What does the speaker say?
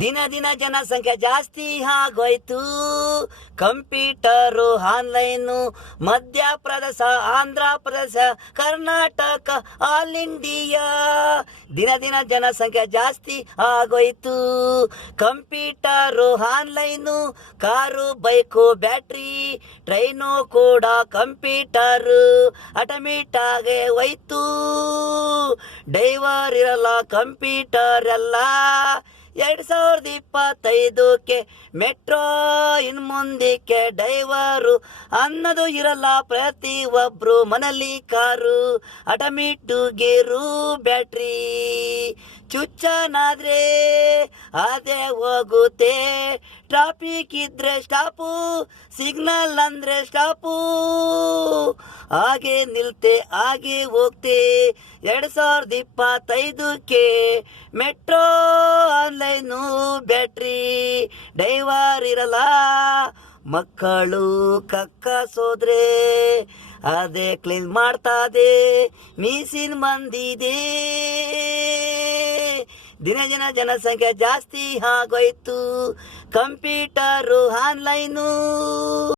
ದಿನ ದಿನ ಜನಸಂಖ್ಯೆ ಜಾಸ್ತಿ ಆಗೋಯ್ತು. Computer online Madhya Pradesh, Andhra Pradesh, Karnataka, all India. ದಿನ ದಿನ ಜನಸಂಖ್ಯೆ ಜಾಸ್ತಿ ಆಗೋಯ್ತು. Computer online, car, bike, battery, train ಕೂಡ ಕಂಪ್ಯೂಟರು ಆಟೋಮೇಟ್ ಆಗಿ ಹೋಯ್ತು. ಡ್ರೈವರ್ ಇರಲ್ಲ, ಕಂಪ್ಯೂಟರ್ ಎಲ್ಲ. 2025ಕ್ಕೆ ಮೆಟ್ರೋ, ಇನ್ನು ಮುಂದಕ್ಕೆ ಡ್ರೈವರು ಅನ್ನೋದು ಇರಲ್ಲ. ಪ್ರತಿ ಒಬ್ರು ಮನೇಲಿ ಕಾರು, ಆಟೋಮೇಟು, ಗೇರು, ಬ್ಯಾಟ್ರಿ. ಚುಚ್ಚನಾದ್ರೆ ಅದೇ ಹೋಗುತ್ತೆ. ಟ್ರಾಫಿಕ್ ಇದ್ರೆ ಸ್ಟಾಪು, ಸಿಗ್ನಲ್ ಅಂದ್ರೆ ಸ್ಟಾಪು. ಹಾಗೆ ನಿಲ್ತೆ, ಹಾಗೆ ಹೋಗ್ತೆ. 2025ಕ್ಕೆ ಮೆಟ್ರೋ, ಆನ್ಲೈನು, ಬ್ಯಾಟ್ರಿ, ಡ್ರೈವರ್ ಇರಲ್ಲ. ಮಕ್ಕಳು ಕಕ್ಕ ಸೋದ್ರೆ ಅದೇ ಕ್ಲೀನ್ ಮಾಡ್ತಾದೆ. ಮಿಷಿನ್ ಬಂದಿದೆ. ದಿನ ದಿನ ಜನಸಂಖ್ಯೆ ಜಾಸ್ತಿ ಆಗೋಯ್ತು. Computer online